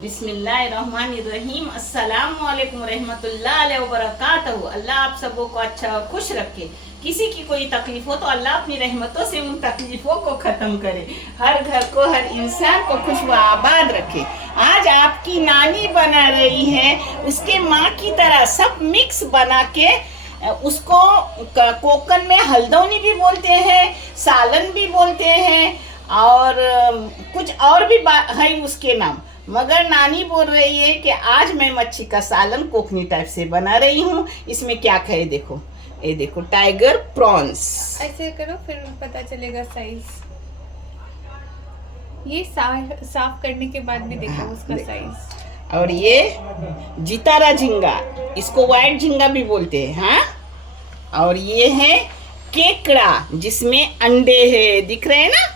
बिस्मिल्लाहिर्रहमानिर्रहीम। अस्सलामुअलैकुम रहमतुल्लाहि व बरकातहू। अल्लाह आप सबको को अच्छा और खुश रखे। किसी की कोई तकलीफ हो तो अल्लाह अपनी रहमतों से उन तकलीफों को ख़त्म करे, हर घर को हर इंसान को खुश व आबाद रखे। आज आपकी नानी बना रही है उसके माँ की तरह सब मिक्स बना के, उसको कोकन में हल्दौनी भी बोलते हैं, सालन भी बोलते हैं और कुछ और भी है उसके नाम, मगर नानी बोल रही है कि आज मैं मच्छी का सालन कोकनी टाइप से बना रही हूँ। इसमें क्या है देखो, ये देखो टाइगर प्रॉन्स। ऐसे करो फिर पता चलेगा साइज। ये साफ करने के बाद भी देखो उसका साइज। और ये जितारा झींगा, इसको व्हाइट झींगा भी बोलते हैं। हाँ, और ये है केकड़ा जिसमें अंडे है, दिख रहे हैं ना।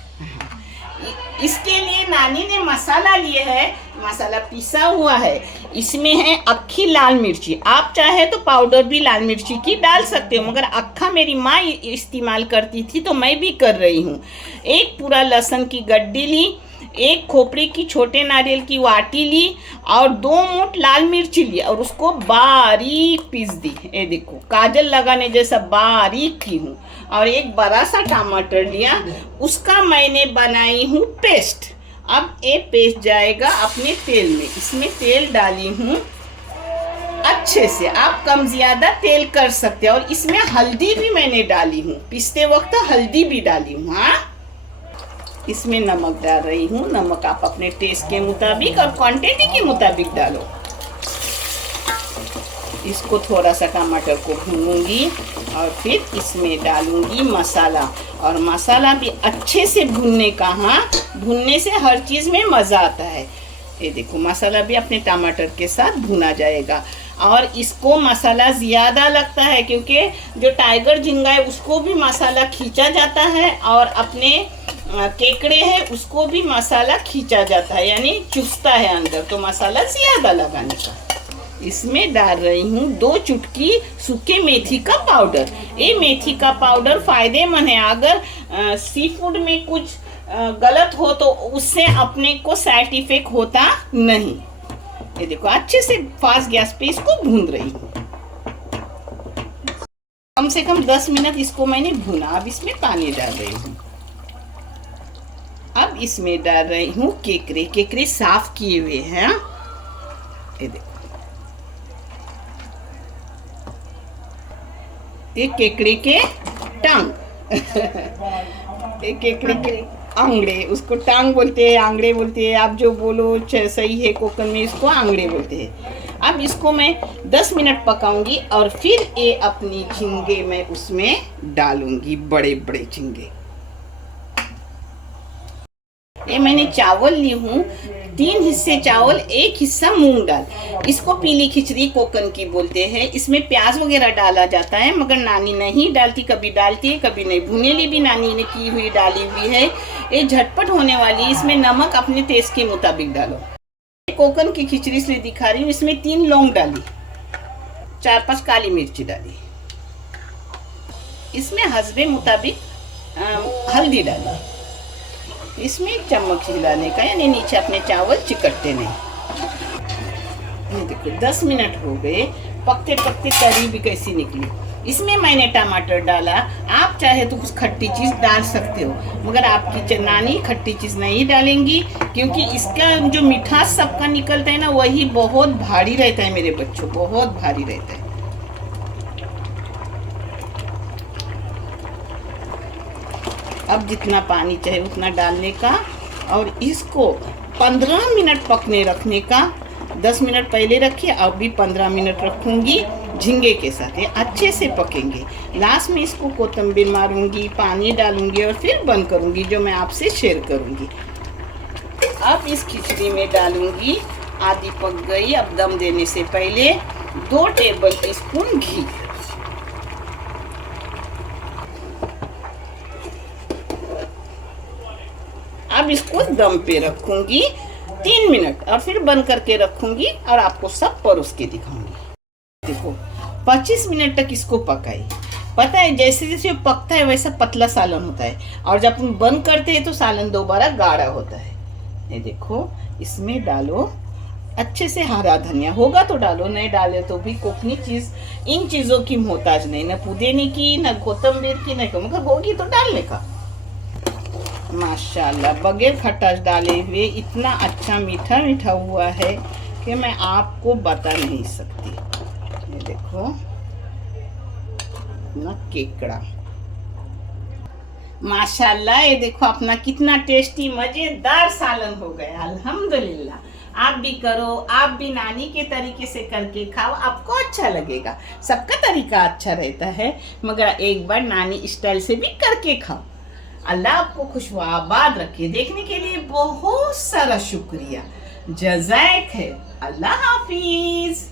इसके लिए नानी ने मसाला लिए है, मसाला पिसा हुआ है। इसमें है अक्खी लाल मिर्ची, आप चाहे तो पाउडर भी लाल मिर्ची की डाल सकते हो, मगर अक्खा मेरी माँ इस्तेमाल करती थी तो मैं भी कर रही हूँ। एक पूरा लहसुन की गड्डी ली, एक खोपड़ी की छोटे नारियल की वाटी ली और 2 मूठ लाल मिर्ची ली और उसको बारीक पीस दी। ये देखो काजल लगाने जैसा बारीक की हूँ। और एक बड़ा सा टमाटर लिया, उसका मैंने बनाई हूँ पेस्ट। अब ये पेस्ट जाएगा अपने तेल में। इसमें तेल डाली हूँ अच्छे से, आप कम ज़्यादा तेल कर सकते हैं। और इसमें हल्दी भी मैंने डाली हूँ, पीसते वक्त हल्दी भी डाली हूँ। हाँ, इसमें नमक डाल रही हूँ। नमक आप अपने टेस्ट के मुताबिक और क्वांटिटी के मुताबिक डालो। इसको थोड़ा सा टमाटर को भूनूंगी और फिर इसमें डालूंगी मसाला। और मसाला भी अच्छे से भूनने का, हाँ, भूनने से हर चीज़ में मज़ा आता है। ये देखो मसाला भी अपने टमाटर के साथ भुना जाएगा। और इसको मसाला ज़्यादा लगता है क्योंकि जो टाइगर झींगा है उसको भी मसाला खींचा जाता है और अपने केकड़े हैं उसको भी मसाला खींचा जाता है, यानी चुभता है अंदर, तो मसाला ज़्यादा लगाने का। इसमें डाल रही हूँ 2 चुटकी सूखे मेथी का पाउडर। ये मेथी का पाउडर फ़ायदेमंद है। अगर सी फूड में कुछ गलत हो तो उससे अपने को साइड इफेक्ट होता नहीं। ये देखो अच्छे से फास्ट गैस पे इसको भून रही हूँ। कम से कम 10 मिनट इसको मैंने भूना। अब इसमें पानी डाल रही हूँ। अब इसमें डाल रही हूँ केकड़े। केकड़े साफ किए हुए हैं। ये देखो, ये केकड़े के टांग ये केकड़े के आंगड़े, उसको टांग बोलते हैं, आंगड़े बोलते हैं, आप जो बोलो सही है। कोकन में इसको आंगड़े बोलते हैं। अब इसको मैं 10 मिनट पकाऊंगी और फिर ये अपनी झींगे मैं उसमें डालूंगी, बड़े बड़े झींगे। ये मैंने चावल ली हूँ, 3 हिस्से चावल, 1 हिस्सा मूंग दाल। इसको पीली खिचड़ी कोकन की बोलते हैं। इसमें प्याज वगैरह डाला जाता है, मगर नानी नहीं डालती, कभी डालती है कभी नहीं। भुनेली भी नानी ने की हुई डाली हुई है। ये झटपट होने वाली। इसमें नमक अपने टेस्ट के मुताबिक डालो। कोकन की खिचड़ी इसलिए दिखा रही हूँ। इसमें 3 लौंग डाली, 4-5 काली मिर्ची डाली। इसमें हस्बे मुताबिक हल्दी डाली। इसमें 1 चम्मच हिलाने का, यानी नीचे अपने चावल चिकटते नहीं। ये देखो 10 मिनट हो गए, पकते पकते तरी भी कैसी निकली। इसमें मैंने टमाटर डाला। आप चाहे तो कुछ खट्टी चीज़ डाल सकते हो, मगर आपकी नानी खट्टी चीज़ नहीं डालेंगी क्योंकि इसका जो मिठास सबका निकलता है ना, वही बहुत भारी रहता है मेरे बच्चों, बहुत भारी रहता है। अब जितना पानी चाहे उतना डालने का और इसको 15 मिनट पकने रखने का। 10 मिनट पहले रखिए, अब भी 15 मिनट रखूँगी झींगे के साथ। ये अच्छे से पकेंगे। लास्ट में इसको कोतंबीर मारूंगी, पानी डालूंगी और फिर बंद करूँगी, जो मैं आपसे शेयर करूँगी। अब इस खिचड़ी में डालूँगी, आधी पक गई। अब दम देने से पहले 2 टेबल स्पून घी। अब इसको दम पे रखूंगी 3 मिनट और फिर बंद करके रखूंगी और आपको सब परोस के दिखाऊंगी। देखो 25 मिनट तक इसको पकाई। पता है जैसे जैसे पकता है वैसा पतला सालन होता है, और जब हम बंद करते हैं तो सालन दोबारा गाढ़ा होता है। ये देखो, इसमें डालो अच्छे से हरा धनिया होगा तो डालो, नहीं डाले तो भी कोकनी चीज इन चीजों की मोहताज नहीं, ना पुदीने की ना कोतंबीर की, ना मगर होगी तो डालने का। माशाल्लाह बगैर खटास डाले हुए इतना अच्छा मीठा मीठा हुआ है कि मैं आपको बता नहीं सकती। ये देखो ना केकड़ा, माशाल्लाह ये देखो अपना कितना टेस्टी मजेदार सालन हो गया। अल्हम्दुलिल्लाह। आप भी करो, आप भी नानी के तरीके से करके खाओ, आपको अच्छा लगेगा। सबका तरीका अच्छा रहता है, मगर एक बार नानी स्टाइल से भी करके खाओ। अल्लाह आपको खुशबाबाद रखे। देखने के लिए बहुत सारा शुक्रिया, जज़ाक है। अल्लाह हाफिज।